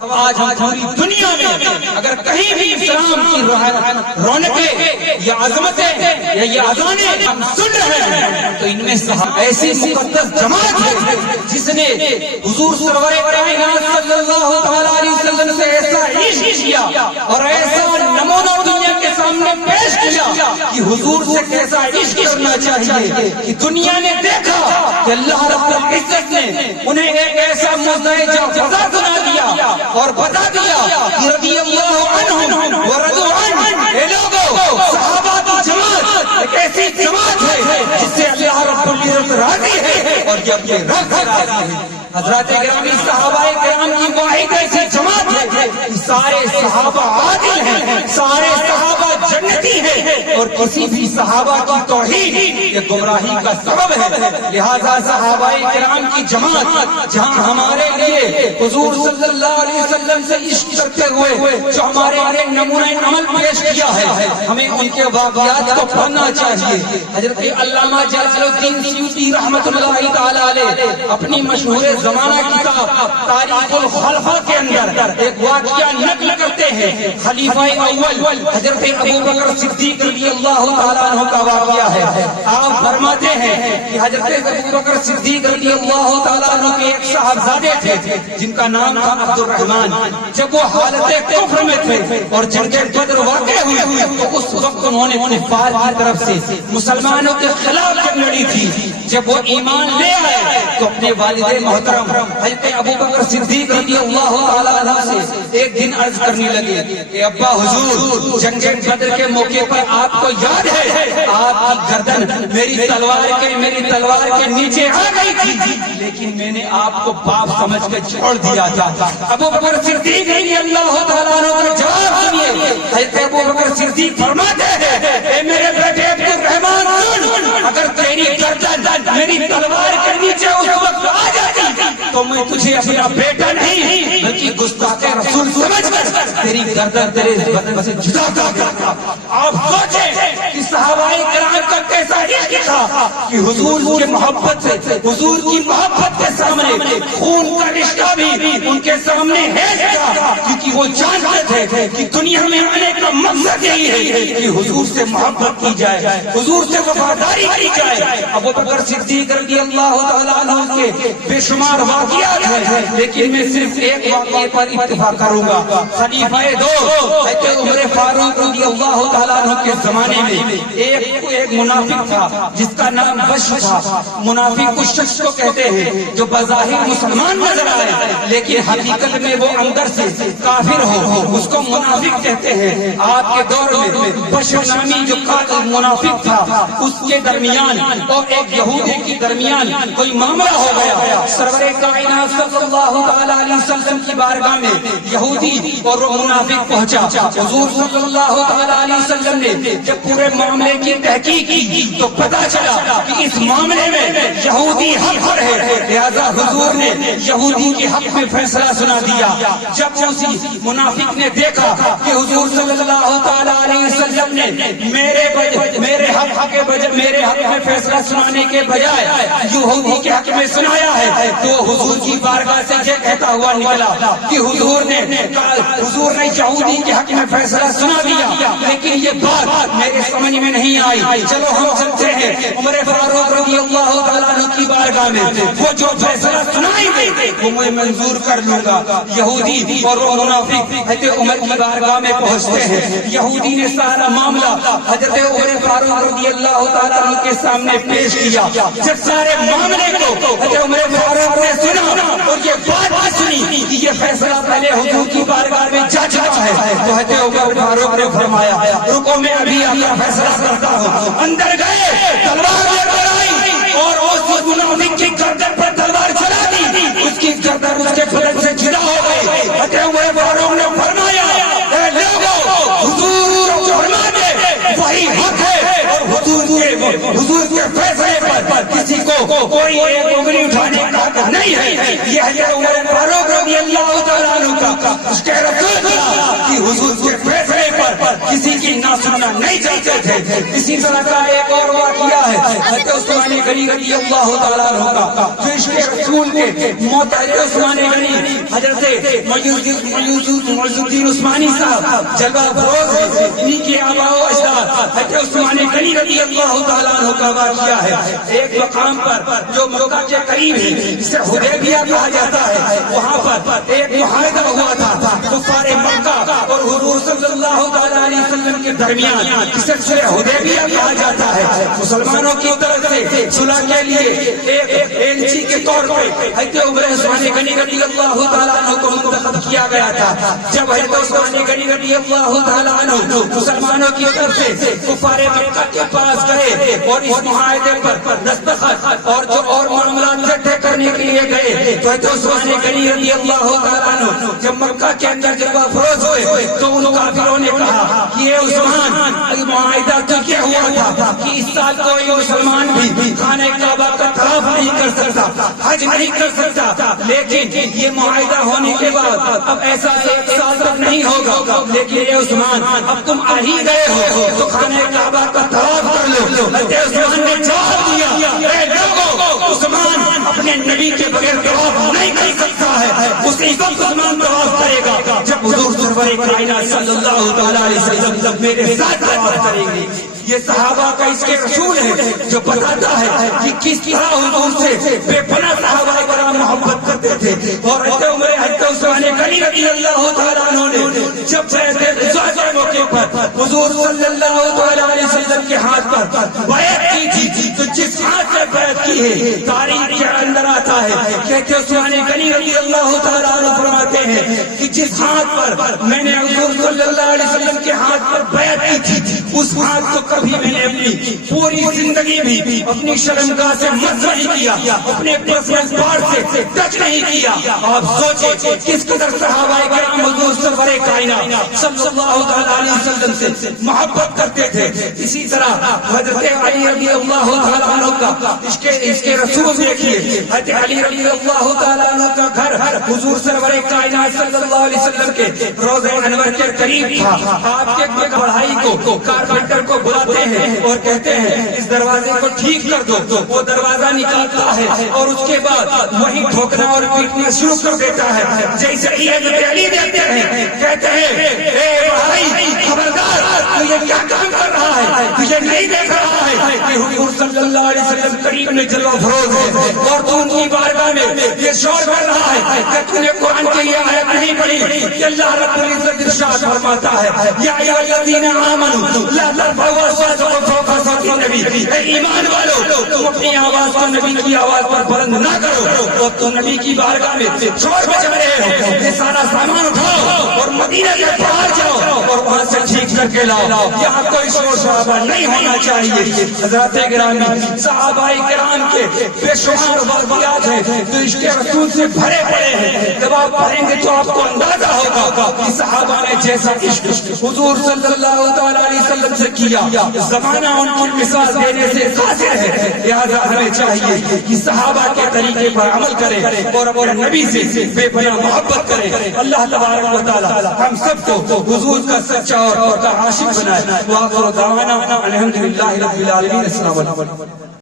آج ہم پوری دنیا میں اگر کہیں بھی اسلام کی رونقیں یا عظمتیں یا یہ اذانیں ہم سن رہے ہیں تو ان میں ایسی مقدس جماعت ہے جس نے حضور سرور کائنات صلی اللہ تعالی علیہ وسلم سے ایسا عشق کیا اور ایسا نمونہ دنیا کے سامنے پیش کیا کہ حضور سے کیسا عشق کرنا چاہیے کہ دنیا نے دیکھا کہ اللہ رب العزت نے انہیں ایک ایسا مزدہ جزا سنا دیا اور بتا دیا کہ رضی اللہ عنہم ورضوا عنہ، اے لوگوں صحابہ کی جماعت ایک ایسی جماعت ہے جس سے اللہ رب العزت راضی ہے اور یہ اپنے رب سے راضی ہے۔ حضرات گرامی، صحابہ کرام کی واحد ایسی جماعت ہے کہ سارے صحابہ عادل ہیں، سارے صحابہ جنتی ہیں اور کسی بھی صحابہ کی توہین یہ گمراہی کا سبب ہے۔ لہذا صحابہ کرام کی جماعت جہاں ہمارے لیے حضور صلی اللہ علیہ وسلم سے عشق کرتے ہوئے جو ہمارے لیے نمونہ عمل پیش کیا ہے، ہمیں ان کے واقعات کو پڑھنا چاہیے۔ حضرت علامہ جلال الدین سیوطی رحمۃ اللہ تعالی علیہ اپنی مشہور زمانہ کتاب تاریخ الخلفاء کے اندر ایک واقعہ نقل کرتے ہیں۔ خلیفہ اول حضرت ابو بکر صدیق رضی اللہ تعالیٰ عنہ کا واقعہ ہے۔ آپ فرماتے ہیں کہ حضرت ابو بکر صدیق رضی اللہ تعالیٰ عنہ کے ایک صاحبزادے تھے جن کا نام تھا عبد الرحمن۔ جب وہ حالت کفر میں تھے اور جنگ بدر واقع ہوئی تو اس وقت انہوں نے کفار کی طرف سے مسلمانوں کے خلاف جنگ لڑی تھی۔ جب وہ ایمان لے آئے تو اپنے والد محترم حضرت ابو بکر صدیق رضی اللہ تعالیٰ عنہ سے ایک دن عرض کرنے لگے کہ ابا حضور، جنگ بدر کے موقع پر آپ کو یاد ہے آپ کی گردن میری تلوار کے نیچے آ گئی تھی، لیکن میں نے آپ کو باپ سمجھ کے چھوڑ دیا تھا۔ ابو بکر صدیق رضی اللہ تعالیٰ عنہ کا جواب سنیے۔ حضرت ابو بکر صدیق فرماتے ہیں، اے میرے بیٹے عبد الرحمن سن، اگر تیری گردن میری تلوار کے نیچے اس وقت آ جاتی تو میں تجھے اپنا بیٹا نہیں بلکہ گستاخ رسول سمجھ کر تیری گردن تیرے بدن سے جدا کرتا۔ آپ سوچیں کہ صحابہ کرام کا کیسا عشق تھا کہ حضور کی محبت سے، حضور کی محبت کے سامنے خون کا رشتہ بھی ان کے سامنے ہے کیا، کیونکہ وہ جانتے تھے کہ دنیا میں آنے کا مقصد یہی ہے کہ حضور سے محبت کی جائے، حضور سے وفاداری کی جائے۔ ابو بکر صدیق رضی اللہ تعالیٰ عنہ کے بے شمار واقعات ہیں، لیکن میں صرف ایک واقعے پر اتفاق کروں گا۔ خلیفہ دو حضرت عمر فاروق رضی اللہ تعالیٰ عنہ کے زمانے میں ایک منافق تھا جس کا نام بشر تھا۔ منافق اس شخص کو کہتے ہیں جو بظاہر مسلمان نظر آئے لیکن حقیقت میں وہ اندر سے کافر ہو، اس کو منافق کہتے ہیں۔ آپ کے دور میں بشر نامی جو قاتل منافق تھا اس کے درمیان اور ایک یہودی کے درمیان کوئی معاملہ ہو گیا۔ سرور کائنات صلی اللہ تعالی علیہ وسلم کی بارگاہ میں یہودی اور وہ منافق پہنچا۔ حضور صلی اللہ تعالی علیہ وسلم نے جب پورے معاملے کی تحقیق کی تو پتہ چلا کہ اس معاملے میں یہودی حق پر ہے، لہذا حضور نے یہودی کے حق میں فیصلہ سنا دیا۔ جب اسی منافق نے دیکھا کہ حضور صلی اللہ تعالی علیہ وسلم نے میرے حق میں فیصلہ سنانے کے بجائے یہودی کے حق میں سنایا ہے تو حضور کی بارگاہ سے یہ کہتا ہوا نکلا کہ حضور نے یہودی کے حق میں فیصلہ سنا دیا، لیکن یہ بات میرے سمجھ میں نہیں آئی۔ چلو ہم چلتے ہیں عمر فاروق رضی اللہ تعالیٰ عنہ کی بارگاہ میں، وہ جو فیصلہ سنائیں گے وہ میں منظور کر لوں گا۔ یہودی اور وہ منافق حضرت عمر کی بارگاہ میں پہنچتے ہیں۔ یہودی نے سارا معاملہ حضرت عمر فاروق رضی اللہ تعالیٰ عنہ کے سامنے پیش کیا۔ جب سارے معاملے کو حضرت عمر فاروق نے سنا اور یہ بات بھی سنی کہ یہ فیصلہ پہلے حضور کی بارگاہ میں جا چکا ہے تو حضرت عمر فاروق نے فرمایا، رکو میں ابھی آپ کا فیصلہ کرتا ہوں۔ اندر گئے، تلوار لے کر آئی اور اس منافق کی گردن پر تلوار چلا دی، اس کی گردن اس کے بدن سے جدا ہو گئی۔ حضرت عمر فاروق نے فرمایا، اے لوگوں، حضور جو فرماتے وہی حق ہے اور حضور کے فیصلے پر کسی کو کوئی ایک انگلی اٹھانے کا نہیں ہے، یہ حضرت عمر فاروق رضی اللہ تعالیٰ عنہ کا اس کے رسول کہ حضور کے فیصلے پر کسی کی نہ سننا نہیں چاہتے تھے۔ اسی طرح کا ایک اور واقعہ ہے حضرت عثمان غنی رضی اللہ تعالیٰ عنہ کا، جو اس کے رسول کے موت حضرت عثمان غنی حضرت معز الدین عثمانی صاحب جلوہ فروز ہیں، انہی کے آباء و اجداد حضرت عثمان غنی رضی اللہ تعالیٰ عنہ کا واقعہ ہے۔ ایک مقام پر جو مکہ کے قریب ہے جسے حدیبیہ کہا جاتا ہے، وہاں پر ایک معاہدہ ہوا تھا کفار مکہ اور حضور صلی اللہ تعالیٰ علیہ وسلم کے درمیان، جسے صلح حدیبیہ کہا جاتا ہے۔ مسلمانوں کی طرف سے صلح کے لیے ایک ایجنسی کے طور پر حضرت عمر عثمان غنی رضی اللہ تعالیٰ عنہ کو منتخب کیا گیا تھا۔ جب حضرت عثمان غنی رضی اللہ تعالیٰ عنہ مسلمانوں کی طرف سے کفار مکہ کے پاس گئے اور اس معاہدے پر دستخط اور معاملات طے کرنے کے لیے گئے، تو حضرت عثمان غنی رضی اللہ تعالیٰ عنہ جب مکہ کے اندر جلوہ فروز ہوئے تو ان کافروں نے کہا کہ یہ عثمان معاہدہ تو کیا ہوا تھا کہ اس سال کوئی مسلمان بھی خانہ کعبہ کا طواف نہیں کر سکتا، حج نہیں کر سکتا، لیکن یہ معاہدہ ہونے کے بعد اب ایسا ایک سال تک نہیں ہوگا، لیکن یہ عثمان اب تم آ ہی گئے ہو تو خانہ کعبہ کا طواف کر لو۔ حضرت عثمان نے جواب دیا، اے لوگو، عثمان اپنے نبی کے بغیر طواف نہیں کر سکتا ہے، اسی وقت عثمان طواف کرے گا جب حضور سرور کائنات صلی اللہ تعالیٰ علیہ وسلم میرے ساتھ طواف کریں گے۔ یہ صحابہ کا اس کے رسول ہے جو بتاتا ہے کہ کس طرح حضور سے بے پناہ صحابہ کرام محبت کرتے تھے۔ اور حضرت عمر حضرت عثمان غنی رضی اللہ تعالیٰ عنہ نے جب بیعت رضوان کے موقع پر حضور صلی اللہ تعالیٰ علیہ وسلم کے ہاتھ پر بیعت کی تھی، تو جس ہاتھ سے بیعت کی ہے تاریخ کے اندر آتا ہے کہ حضرت عثمان غنی رضی اللہ تعالیٰ عنہ فرماتے ہیں کہ جس ہاتھ پر میں نے حضور صلی اللہ علیہ وسلم کے ہاتھ پر بیعت کی تھی، اس ہاتھ کو کبھی میں نے اپنی پوری زندگی بھی اپنی شرمگاہ سے مس نہیں کیا، اپنے پرسنل پارٹ سے ٹچ نہیں کیا۔ آپ سوچیں کس قدر صحابہ کرام حضور سرور کائنات صلی اللہ تعالیٰ علیہ وسلم سے محبت کرتے تھے۔ اسی طرح حضرت علی رضی اللہ تعالیٰ عنہ کا اس کے رسول دیکھیے، حضرت علی رضی اللہ تعالیٰ عنہ کا گھر حضور سرور کائنات صلی اللہ علیہ وسلم کے روضہ انور کے قریب تھا۔ آپ کے بڑھائی کو کارپینٹر کو بلاتے ہیں اور کہتے ہیں اس دروازے کو ٹھیک کر دو، وہ دروازہ نکالتا ہے اور اس کے بعد وہی ٹھوکنا اور پیٹنا شروع کر دیتا ہے۔ جیسے ہی حضرت علی دیکھتے ہیں کہتے ہیں اے بھائی خبردار، تو یہ کیا کام کر رہا ہے، تجھے نہیں دیکھ رہا ہے کہ حضور صلی اللہ علیہ وسلم قریب میں جلوہ فروز ہے اور تو ان کی بارگاہ میں یہ شور کر رہا ہے کہ تو نے قرآن کی یہ آیت نہیں پڑھی کہ اللہ رب العزت ارشاد فرماتا ہے یا ایھا الذین آمنوا لا ترفعوا اصواتکم فوق صوت النبی، اے ایمان والو تم اپنی آواز کو نبی کی آواز پر بلند نہ کرو، اور تم نبی کی بارگاہ میں شور بجا رہے ہو، یہ سارا سامان اٹھاؤ اور مدینہ کے باہر جاؤ اور وہاں سے ٹھیک کر کے لاؤ، یہاں کوئی شور شرابہ نہیں ہونا چاہیے۔ حضرات گرامی، صحابہ کرام کے بے شمار واقعات ہیں جو عشق رسول سے بھرے پڑے ہیں۔ جب آپ پڑھیں گے تو آپ کو اندازہ ہوگا کہ صحابہ نے جیسا عشق حضور صلی اللہ تعالیٰ علیہ وسلم سے کیا، زمانہ ان کی مثال دینے سے قاصر ہے۔ لہذا ہمیں چاہیے کہ صحابہ کے طریقے پر عمل کریں اور اپنے نبی سے بے پناہ محبت کریں۔ اللہ تبارک و تعالی ہم سب کو حضور کا سچا اور کا عاشق بنائے۔ وآخر دعوانا الحمدللہ رب العالمین۔ السلام علیکم۔